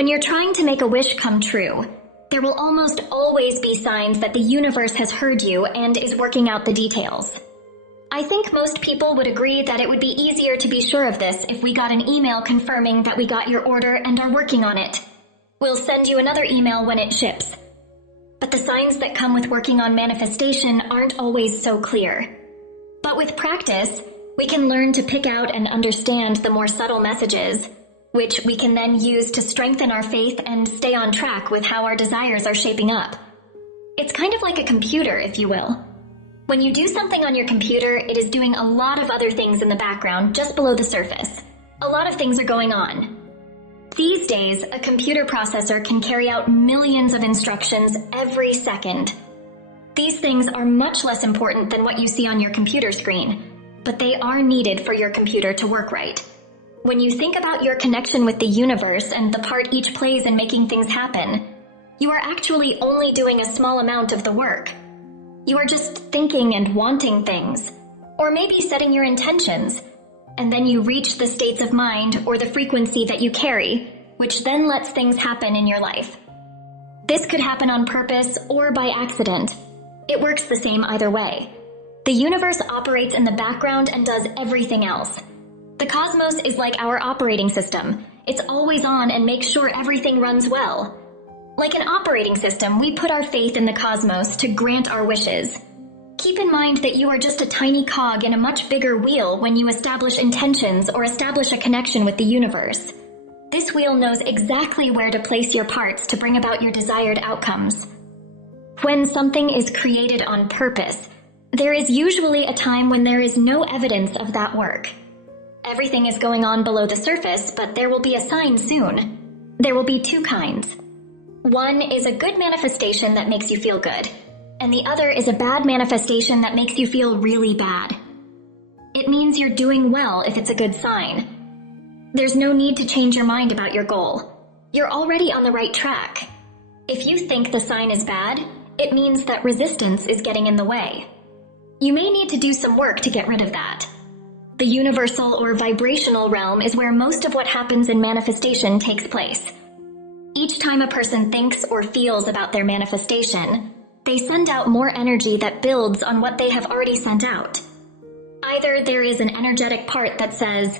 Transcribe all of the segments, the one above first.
When you're trying to make a wish come true, there will almost always be signs that the universe has heard you and is working out the details. I think most people would agree that it would be easier to be sure of this if we got an email confirming that we got your order and are working on it. We'll send you another email when it ships. But the signs that come with working on manifestation aren't always so clear. But with practice, we can learn to pick out and understand the more subtle messages, which we can then use to strengthen our faith and stay on track with how our desires are shaping up. It's kind of like a computer, if you will. When you do something on your computer, it is doing a lot of other things in the background just below the surface. A lot of things are going on. These days, a computer processor can carry out millions of instructions every second. These things are much less important than what you see on your computer screen, but they are needed for your computer to work right. When you think about your connection with the universe and the part each plays in making things happen, you are actually only doing a small amount of the work. You are just thinking and wanting things, or maybe setting your intentions, and then you reach the states of mind or the frequency that you carry, which then lets things happen in your life. This could happen on purpose or by accident. It works the same either way. The universe operates in the background and does everything else. The cosmos is like our operating system. It's always on and makes sure everything runs well. Like an operating system, we put our faith in the cosmos to grant our wishes. Keep in mind that you are just a tiny cog in a much bigger wheel when you establish intentions or establish a connection with the universe. This wheel knows exactly where to place your parts to bring about your desired outcomes. When something is created on purpose, there is usually a time when there is no evidence of that work. Everything is going on below the surface, but there will be a sign soon. There will be two kinds. One is a good manifestation that makes you feel good, and the other is a bad manifestation that makes you feel really bad. It means you're doing well if it's a good sign. There's no need to change your mind about your goal. You're already on the right track. If you think the sign is bad, it means that resistance is getting in the way. You may need to do some work to get rid of that. The universal or vibrational realm is where most of what happens in manifestation takes place. Each time a person thinks or feels about their manifestation, they send out more energy that builds on what they have already sent out. Either there is an energetic part that says,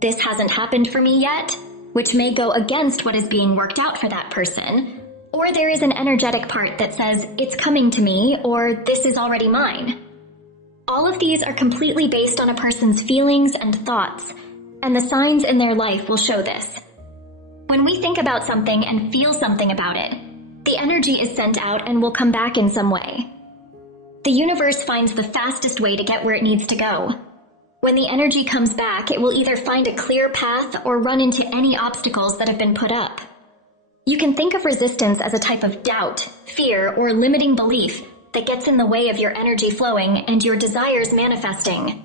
"This hasn't happened for me yet," which may go against what is being worked out for that person, or there is an energetic part that says, "It's coming to me," or "This is already mine." All of these are completely based on a person's feelings and thoughts, and the signs in their life will show this. When we think about something and feel something about it, the energy is sent out and will come back in some way. The universe finds the fastest way to get where it needs to go. When the energy comes back, it will either find a clear path or run into any obstacles that have been put up. You can think of resistance as a type of doubt, fear, or limiting belief that gets in the way of your energy flowing and your desires manifesting.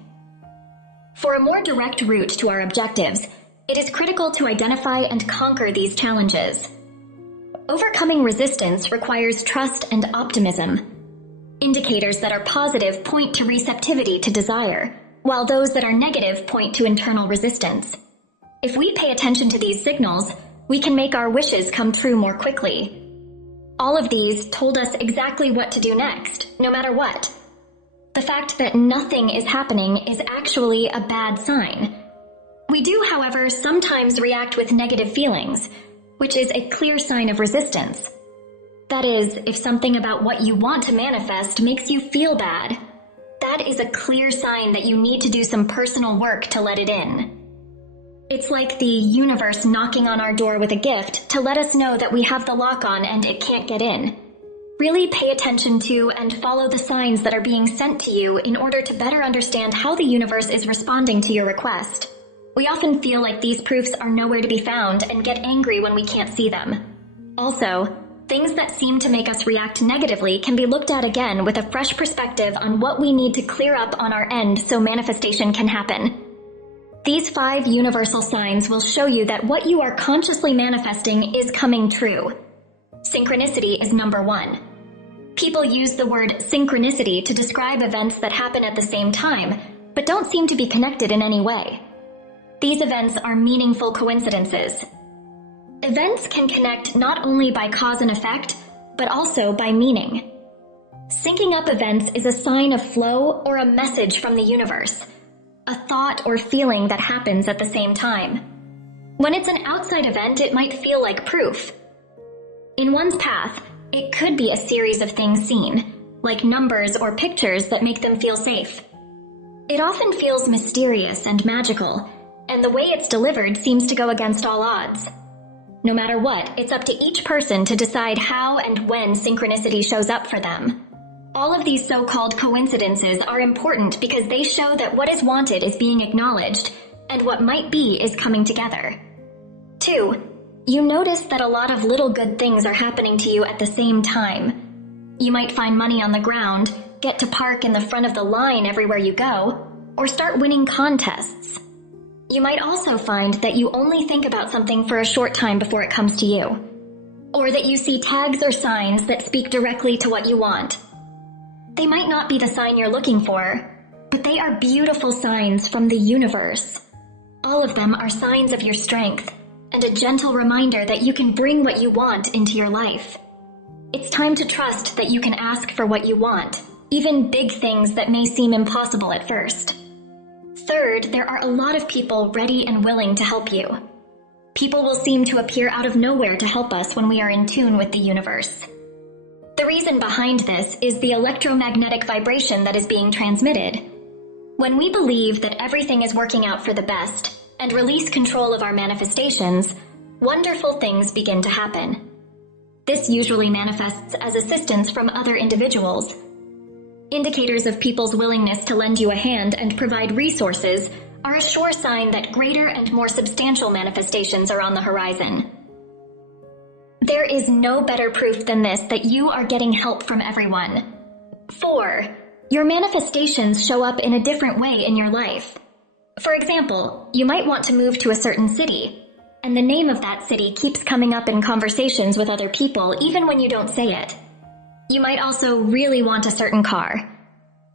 For a more direct route to our objectives, it is critical to identify and conquer these challenges. Overcoming resistance requires trust and optimism. Indicators that are positive point to receptivity to desire, while those that are negative point to internal resistance. If we pay attention to these signals, we can make our wishes come true more quickly. All of these told us exactly what to do next, no matter what. The fact that nothing is happening is actually a bad sign. We do, however, sometimes react with negative feelings, which is a clear sign of resistance. That is, if something about what you want to manifest makes you feel bad, that is a clear sign that you need to do some personal work to let it in. It's like the universe knocking on our door with a gift to let us know that we have the lock on and it can't get in. Really pay attention to and follow the signs that are being sent to you in order to better understand how the universe is responding to your request. We often feel like these proofs are nowhere to be found and get angry when we can't see them. Also, things that seem to make us react negatively can be looked at again with a fresh perspective on what we need to clear up on our end so manifestation can happen. These 5 universal signs will show you that what you are consciously manifesting is coming true. Synchronicity is number 1. People use the word synchronicity to describe events that happen at the same time, but don't seem to be connected in any way. These events are meaningful coincidences. Events can connect not only by cause and effect, but also by meaning. Syncing up events is a sign of flow or a message from the universe, a thought or feeling that happens at the same time. When it's an outside event, it might feel like proof. In one's path, it could be a series of things seen, like numbers or pictures that make them feel safe. It often feels mysterious and magical, and the way it's delivered seems to go against all odds. No matter what, it's up to each person to decide how and when synchronicity shows up for them. All of these so-called coincidences are important because they show that what is wanted is being acknowledged, and what might be is coming together. 2. You notice that a lot of little good things are happening to you at the same time. You might find money on the ground, get to park in the front of the line everywhere you go, or start winning contests. You might also find that you only think about something for a short time before it comes to you, or that you see tags or signs that speak directly to what you want. They might not be the sign you're looking for, but they are beautiful signs from the universe. All of them are signs of your strength, and a gentle reminder that you can bring what you want into your life. It's time to trust that you can ask for what you want, even big things that may seem impossible at first. Third, there are a lot of people ready and willing to help you. People will seem to appear out of nowhere to help us when we are in tune with the universe. The reason behind this is the electromagnetic vibration that is being transmitted. When we believe that everything is working out for the best and release control of our manifestations, wonderful things begin to happen. This usually manifests as assistance from other individuals. Indicators of people's willingness to lend you a hand and provide resources are a sure sign that greater and more substantial manifestations are on the horizon. There is no better proof than this that you are getting help from everyone. 4. Your manifestations show up in a different way in your life. For example, you might want to move to a certain city, and the name of that city keeps coming up in conversations with other people even when you don't say it. You might also really want a certain car.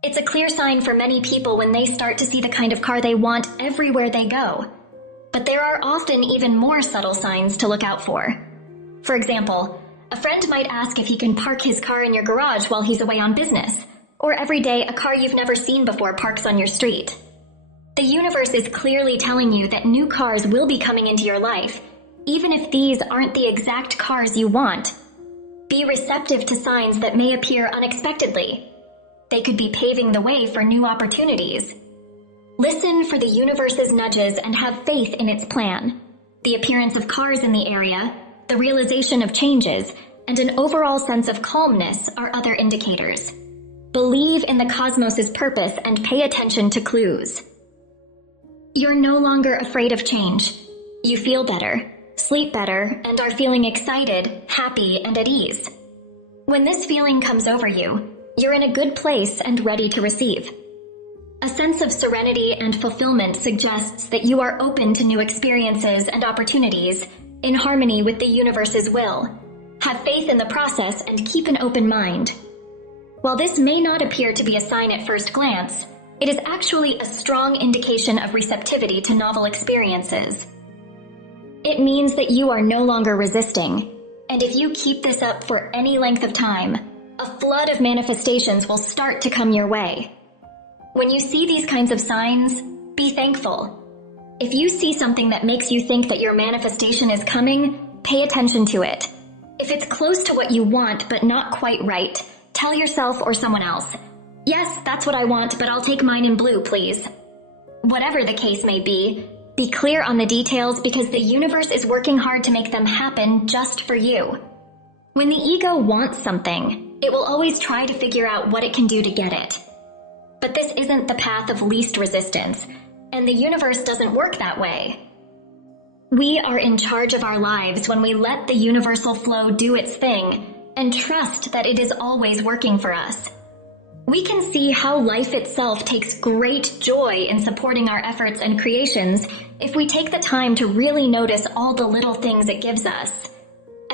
It's a clear sign for many people when they start to see the kind of car they want everywhere they go. But there are often even more subtle signs to look out for. For example, a friend might ask if he can park his car in your garage while he's away on business, or every day a car you've never seen before parks on your street. The universe is clearly telling you that new cars will be coming into your life, even if these aren't the exact cars you want. Be receptive to signs that may appear unexpectedly. They could be paving the way for new opportunities. Listen for the universe's nudges and have faith in its plan. The appearance of cars in the area, the realization of changes, and an overall sense of calmness are other indicators. Believe in the cosmos's purpose and pay attention to clues. You're no longer afraid of change. You feel better, sleep better, and are feeling excited, happy, and at ease. When this feeling comes over you, you're in a good place and ready to receive. A sense of serenity and fulfillment suggests that you are open to new experiences and opportunities in harmony with the universe's will. Have faith in the process and keep an open mind. While this may not appear to be a sign at first glance, it is actually a strong indication of receptivity to novel experiences. It means that you are no longer resisting, and if you keep this up for any length of time, a flood of manifestations will start to come your way. When you see these kinds of signs, be thankful. If you see something that makes you think that your manifestation is coming, pay attention to it. If it's close to what you want but not quite right, tell yourself or someone else, "Yes, that's what I want, but I'll take mine in blue, please." Whatever the case may be clear on the details because the universe is working hard to make them happen just for you. When the ego wants something, it will always try to figure out what it can do to get it. But this isn't the path of least resistance, and the universe doesn't work that way. We are in charge of our lives when we let the universal flow do its thing and trust that it is always working for us. We can see how life itself takes great joy in supporting our efforts and creations if we take the time to really notice all the little things it gives us.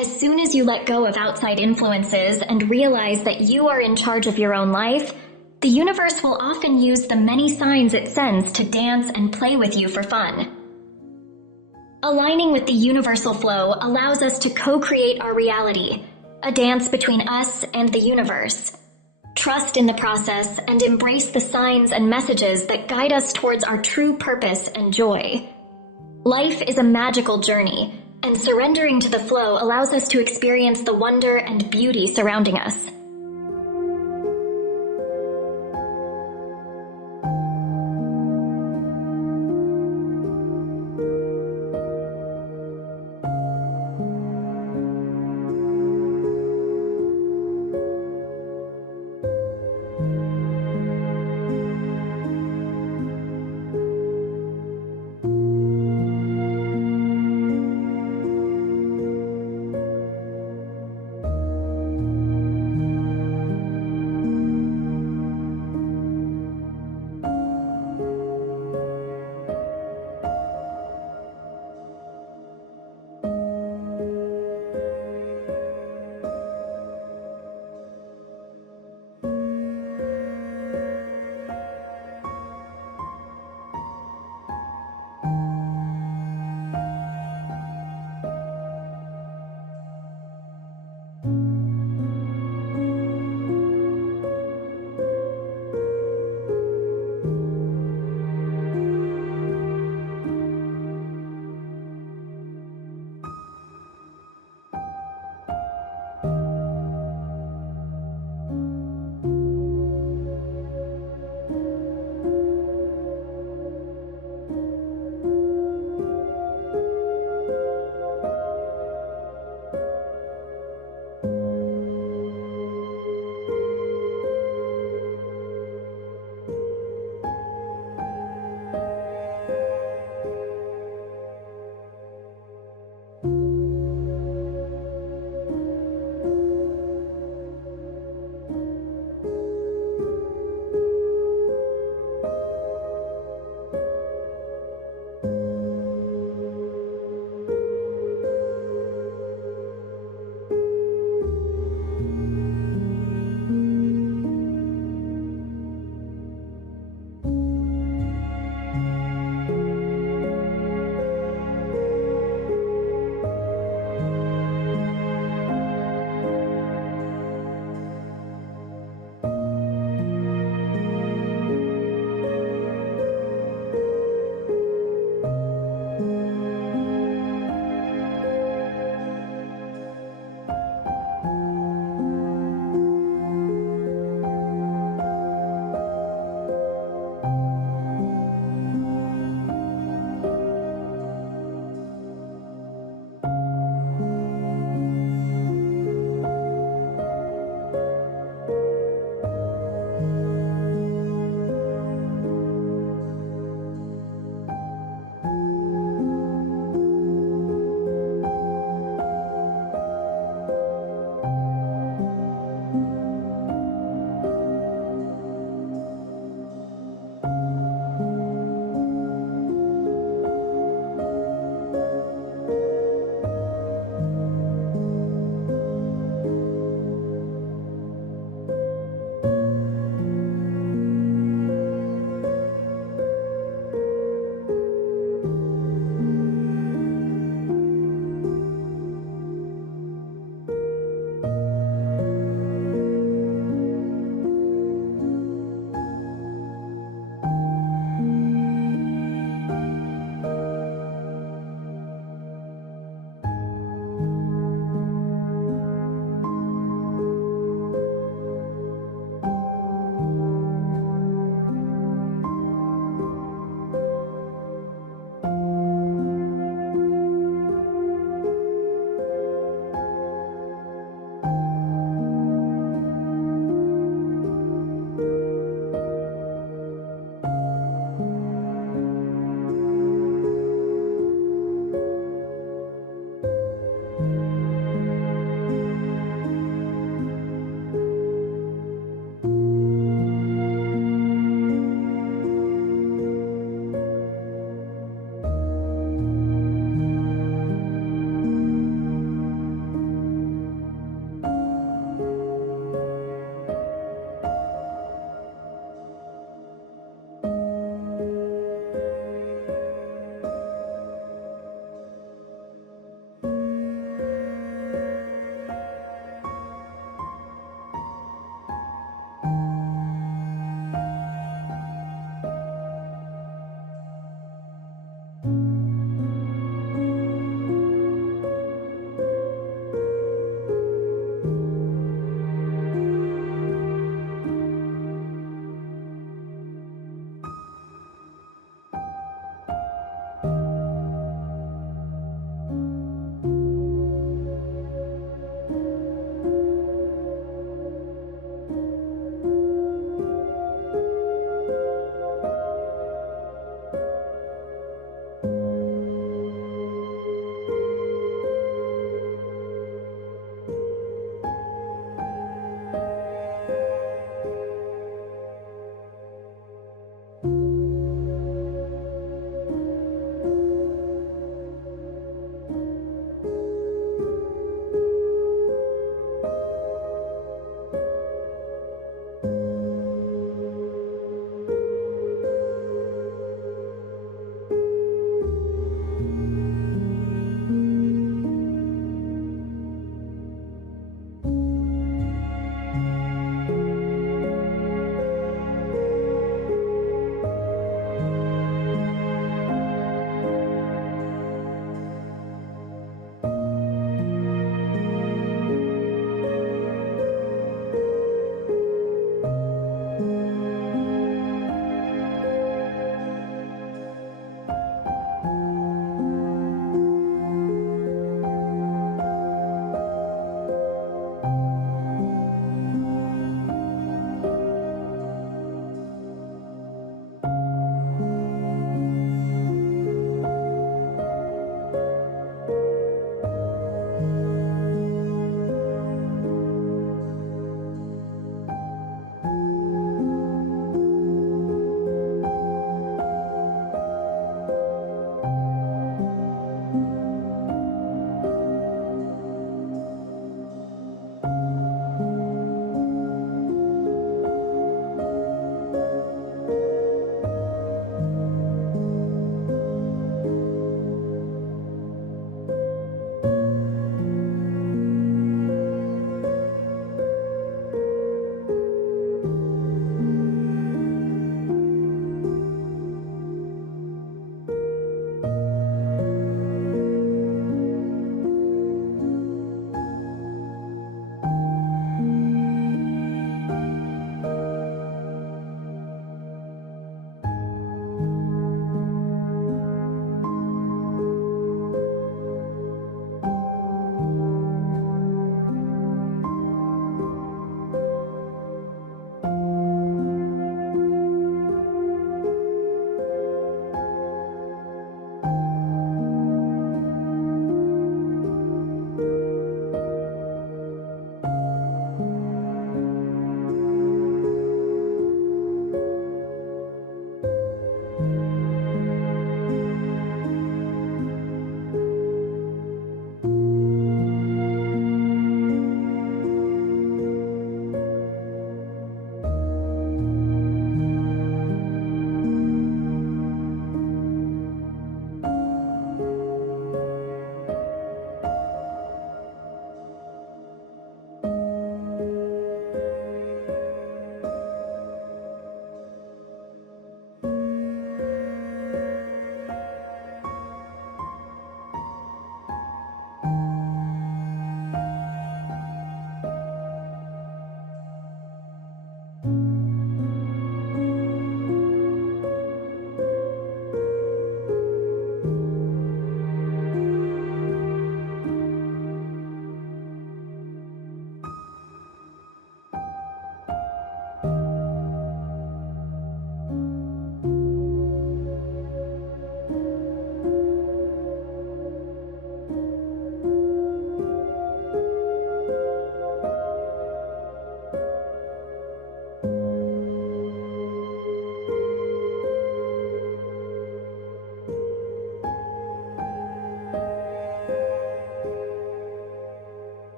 As soon as you let go of outside influences and realize that you are in charge of your own life, the universe will often use the many signs it sends to dance and play with you for fun. Aligning with the universal flow allows us to co-create our reality, a dance between us and the universe. Trust in the process and embrace the signs and messages that guide us towards our true purpose and joy. Life is a magical journey, and surrendering to the flow allows us to experience the wonder and beauty surrounding us.